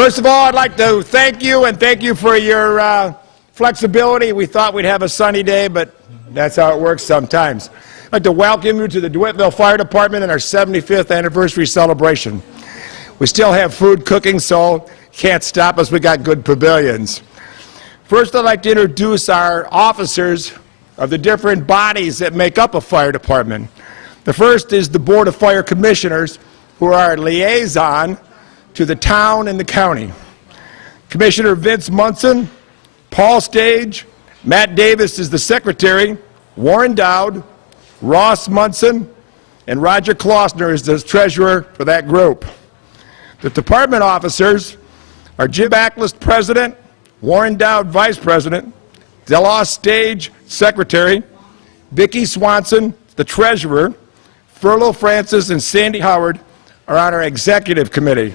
First of all, I'd like to thank you for your flexibility. We thought we'd have a sunny day, but that's how it works sometimes. I'd like to welcome you to the Dewittville Fire Department and our 75th anniversary celebration. We still have food cooking, so can't stop us. We got good pavilions. First, I'd like to introduce our officers of the different bodies that make up a fire department. The first is the Board of Fire Commissioners, who are our liaison to the town and the county. Commissioner Vince Munson, Paul Stage, Matt Davis is the secretary, Warren Dowd, Ross Munson, and Roger Klossner is the treasurer for that group. The department officers are Jim Backlist, president, Warren Dowd, vice president, Delos Stage, secretary, Vicki Swanson, the treasurer, Furlow Francis and Sandy Howard are on our executive committee.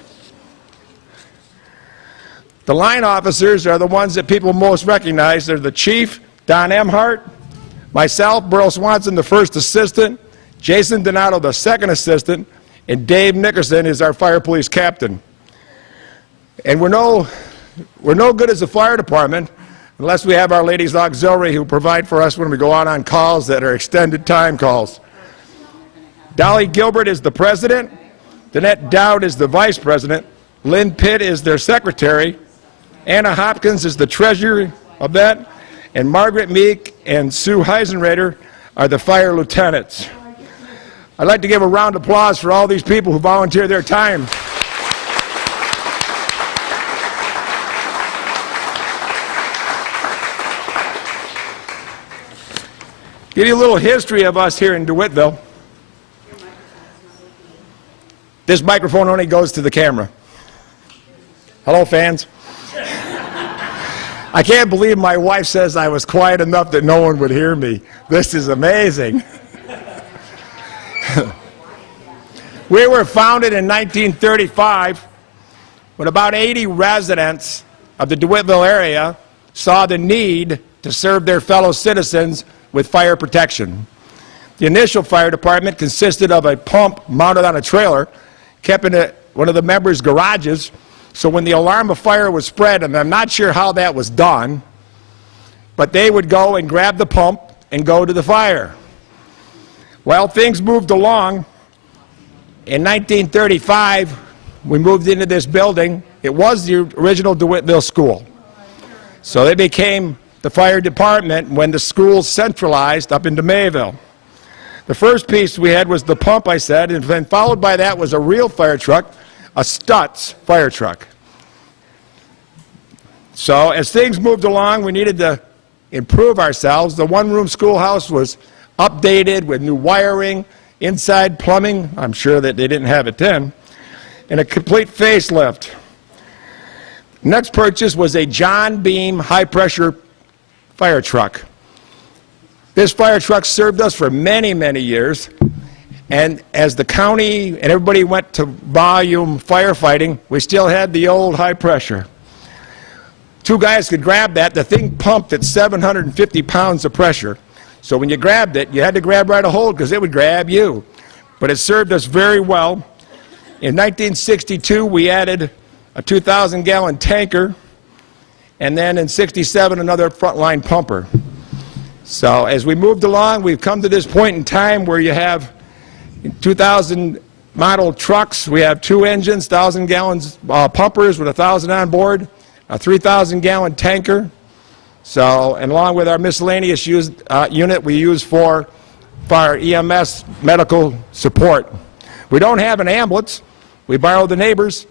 The line officers are the ones that people most recognize. They're the chief, Don Emhart, myself, Burl Swanson, the first assistant, Jason Donato, the second assistant, and Dave Nickerson is our fire police captain. And we're no good as a fire department unless we have our ladies auxiliary who provide for us when we go out on calls that are extended time calls. Dolly Gilbert is the president, Danette Dowd is the vice president, Lynn Pitt is their secretary, Anna Hopkins is the treasurer of that, and Margaret Meek and Sue Heisenrader are the fire lieutenants. I'd like to give a round of applause for all these people who volunteer their time. Give you a little history of us here in DeWittville. This microphone only goes to the camera. Hello, fans. I can't believe my wife says I was quiet enough that no one would hear me. This is amazing. We were founded in 1935 when about 80 residents of the DeWittville area saw the need to serve their fellow citizens with fire protection. The initial fire department consisted of a pump mounted on a trailer, kept in one of the members' garages, so when the alarm of fire was spread, and I'm not sure how that was done, but they would go and grab the pump and go to the fire. Well, things moved along. In 1935, we moved into this building. It was the original DeWittville School. So they became the fire department when the school centralized up into Mayville. The first piece we had was the pump, I said, and then followed by that was a real fire truck, a Stutz fire truck. So as things moved along, we needed to improve ourselves. The one-room schoolhouse was updated with new wiring, inside plumbing, I'm sure that they didn't have it then, and a complete facelift. Next purchase was a John Beam high-pressure fire truck. This fire truck served us for many, many years. And as the county and everybody went to volume firefighting, we still had the old high pressure. Two guys could grab that. The thing pumped at 750 pounds of pressure. So when you grabbed it, you had to grab right a hold because it would grab you. But it served us very well. In 1962, we added a 2,000-gallon tanker, and then in 67, another frontline pumper. So as we moved along, we've come to this point in time where you have 2,000 model trucks. We have two engines, 1,000 gallons pumpers with 1,000 on board, a 3,000-gallon tanker. So, and along with our miscellaneous unit we use for our EMS medical support. We don't have an ambulance. We borrow the neighbors,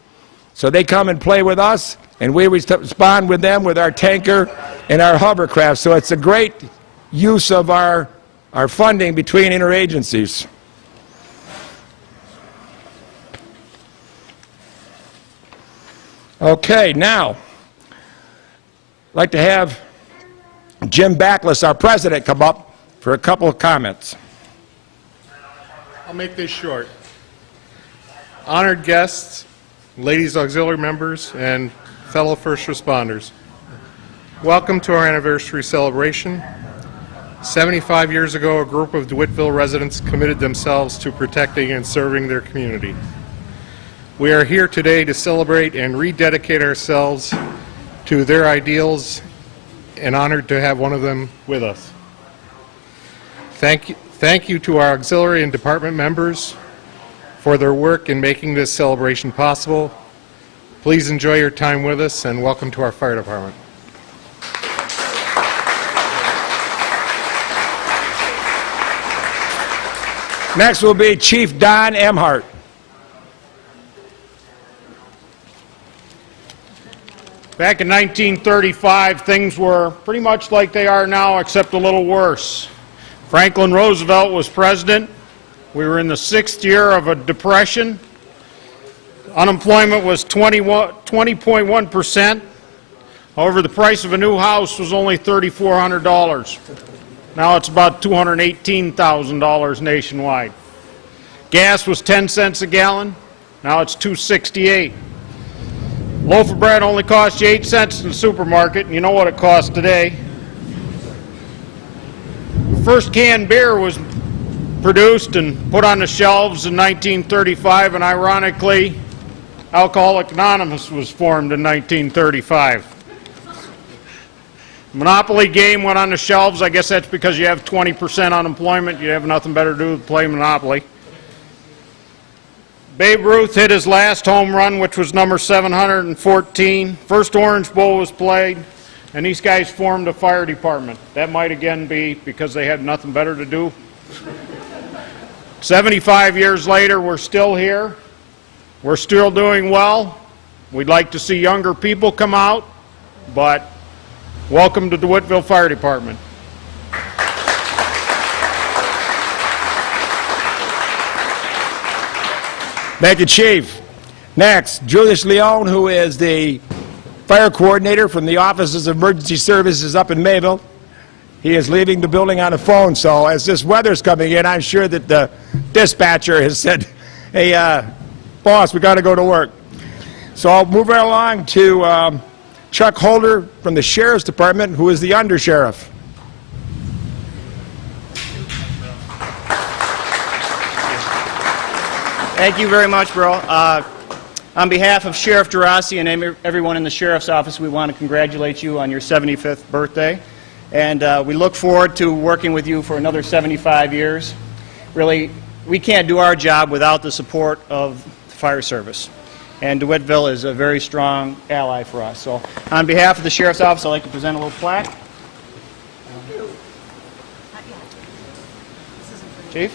so they come and play with us, and we respond with them with our tanker and our hovercraft. So it's a great use of our funding between interagencies. Okay, now, I'd like to have Jim Backlist, our president, come up for a couple of comments. I'll make this short. Honored guests, ladies auxiliary members, and fellow first responders, welcome to our anniversary celebration. 75 years ago, a group of DeWittville residents committed themselves to protecting and serving their community. We are here today to celebrate and rededicate ourselves to their ideals and honored to have one of them with us. Thank you to our auxiliary and department members for their work in making this celebration possible. Please enjoy your time with us and welcome to our fire department. Next will be Chief Don Emhart. Back in 1935, things were pretty much like they are now, except a little worse. Franklin Roosevelt was president. We were in the 6th year of a depression. Unemployment was 20.1%. However, the price of a new house was only $3,400. Now it's about $218,000 nationwide. Gas was 10 cents a gallon. Now it's $2.68. Loaf of bread only cost you 8 cents in the supermarket, and you know what it costs today. First canned beer was produced and put on the shelves in 1935, and ironically, Alcoholics Anonymous was formed in 1935. Monopoly game went on the shelves. I guess that's because you have 20% unemployment. You have nothing better to do than play Monopoly. Babe Ruth hit his last home run, which was number 714. First Orange Bowl was played, and these guys formed a fire department. That might again be because they had nothing better to do. 75 years later, we're still here. We're still doing well. We'd like to see younger people come out, but welcome to Dewittville Fire Department. Thank you, Chief. Next, Julius Leone, who is the fire coordinator from the Offices of Emergency Services up in Mayville. He is leaving the building on a phone, so as this weather's coming in, I'm sure that the dispatcher has said, hey, boss, we got to go to work. So I'll move right along to Chuck Holder from the Sheriff's Department, who is the undersheriff. Thank you very much, Bro. On behalf of Sheriff Gerasi and everyone in the Sheriff's Office, we want to congratulate you on your 75th birthday. And we look forward to working with you for another 75 years. Really, we can't do our job without the support of the fire service. And Dewittville is a very strong ally for us. So on behalf of the Sheriff's Office, I'd like to present a little plaque. Chief?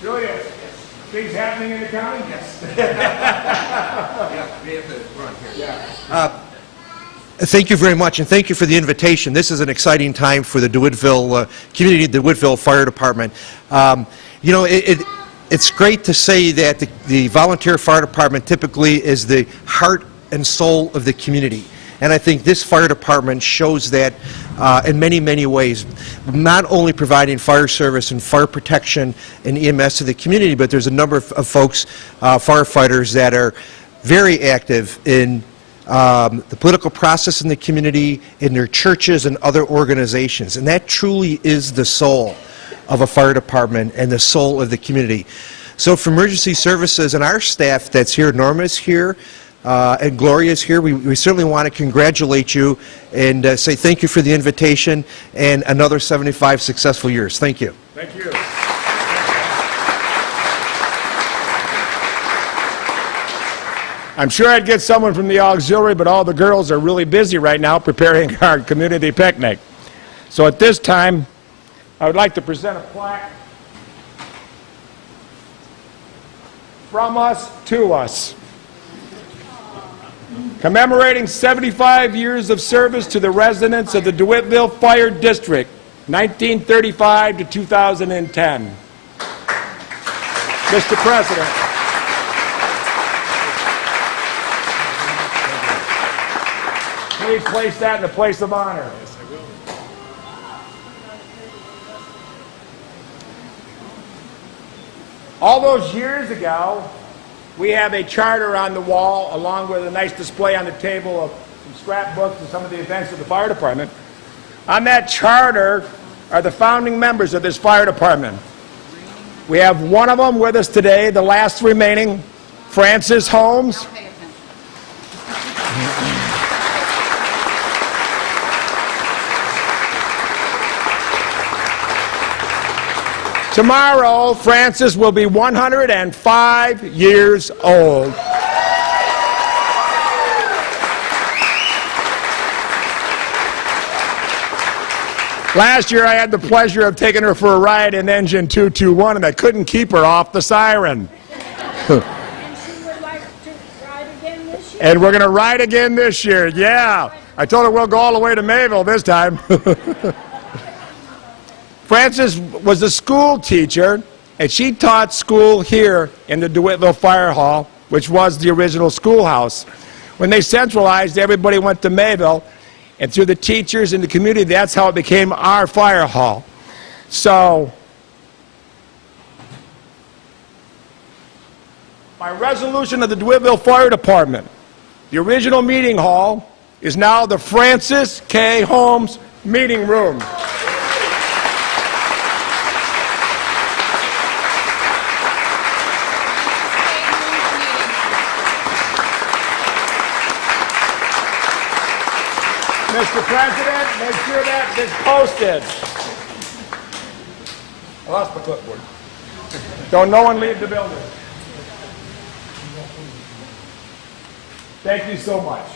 Julius, things happening in the county? Yes. Thank you very much, and thank you for the invitation. This is an exciting time for the Dewittville community, the Dewittville Fire Department. You know, it's great to say that the volunteer fire department typically is the heart and soul of the community. And I think this fire department shows that in many, many ways, not only providing fire service and fire protection and EMS to the community, but there's a number of folks, firefighters, that are very active in the political process in the community, in their churches and other organizations. And that truly is the soul of a fire department and the soul of the community. So for emergency services and our staff that's here, Norma's here, and Gloria's here, we certainly want to congratulate you and say thank you for the invitation and another 75 successful years. Thank you. Thank you. I'm sure I'd get someone from the auxiliary, but all the girls are really busy right now preparing our community picnic. So at this time, I would like to present a plaque from us to us, commemorating 75 years of service to the residents of the Dewittville Fire District, 1935 to 2010. Mr. President. Please place that in the place of honor. Yes, I will. All those years ago, we have a charter on the wall, along with a nice display on the table of some scrapbooks and some of the events of the fire department. On that charter are the founding members of this fire department. We have one of them with us today, the last remaining, Francis Holmes. Tomorrow, Francis will be 105 years old. Last year, I had the pleasure of taking her for a ride in engine 221, and I couldn't keep her off the siren. And she would like to ride again this year? And we're going to ride again this year, yeah. I told her we'll go all the way to Mayville this time. Frances was a school teacher, and she taught school here in the Dewittville Fire Hall, which was the original schoolhouse. When they centralized, everybody went to Mayville, and through the teachers in the community, that's how it became our fire hall. So, by resolution of the Dewittville Fire Department, the original meeting hall is now the Francis K. Holmes Meeting Room. Mr. President, make sure that is posted. I lost my clipboard. Don't no one leave the building. Thank you so much.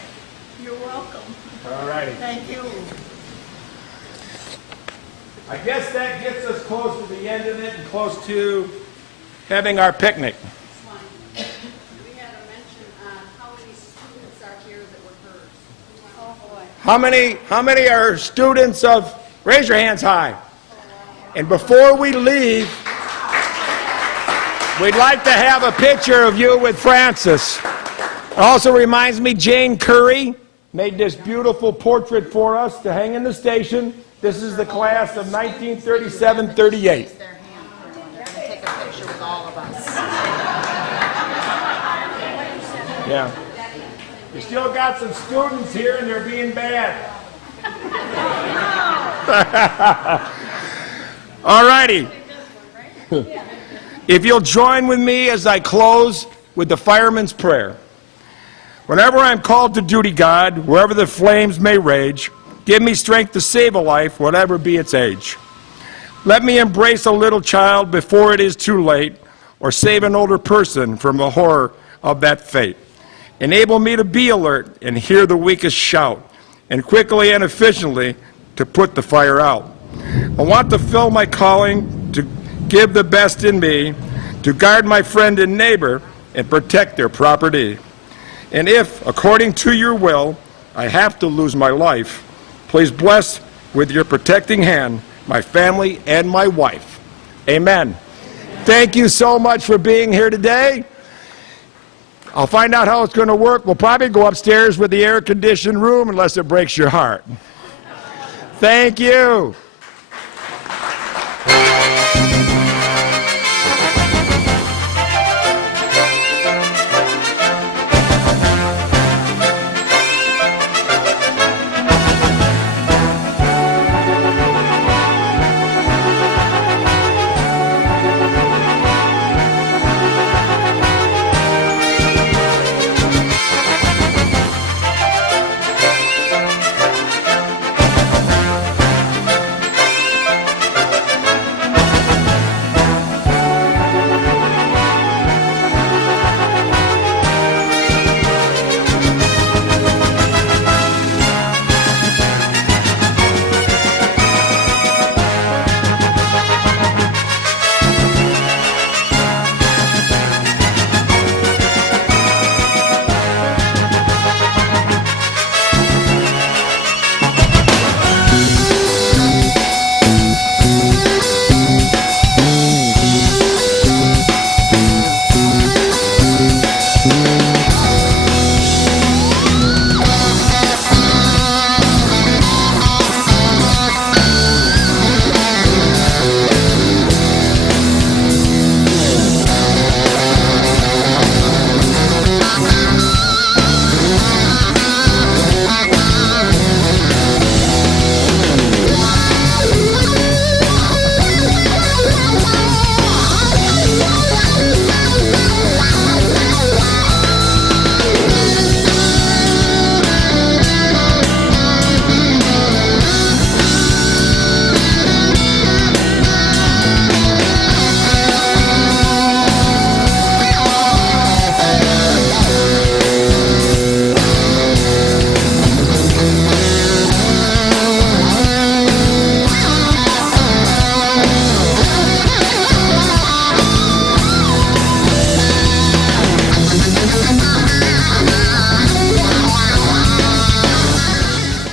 You're welcome. All righty. Thank you. I guess that gets us close to the end of it and close to having our picnic. We had a mention on how many students are here that were hers. Oh, boy. How many are students of, raise your hands high. And before we leave, we'd like to have a picture of you with Francis. It also reminds me, Jane Curry made this beautiful portrait for us to hang in the station. This is the class of 1937-38. Their hand for one. They're going to take a picture with all of us. Yeah. You still got some students here and they're being bad. All righty. If you'll join with me as I close with the fireman's prayer. Whenever I'm called to duty, God, wherever the flames may rage, give me strength to save a life, whatever be its age. Let me embrace a little child before it is too late, or save an older person from the horror of that fate. Enable me to be alert and hear the weakest shout, and quickly and efficiently to put the fire out. I want to fill my calling to give the best in me, to guard my friend and neighbor, and protect their property. And if, according to your will, I have to lose my life, please bless with your protecting hand my family and my wife. Amen. Thank you so much for being here today. I'll find out how it's going to work. We'll probably go upstairs with the air-conditioned room unless it breaks your heart. Thank you.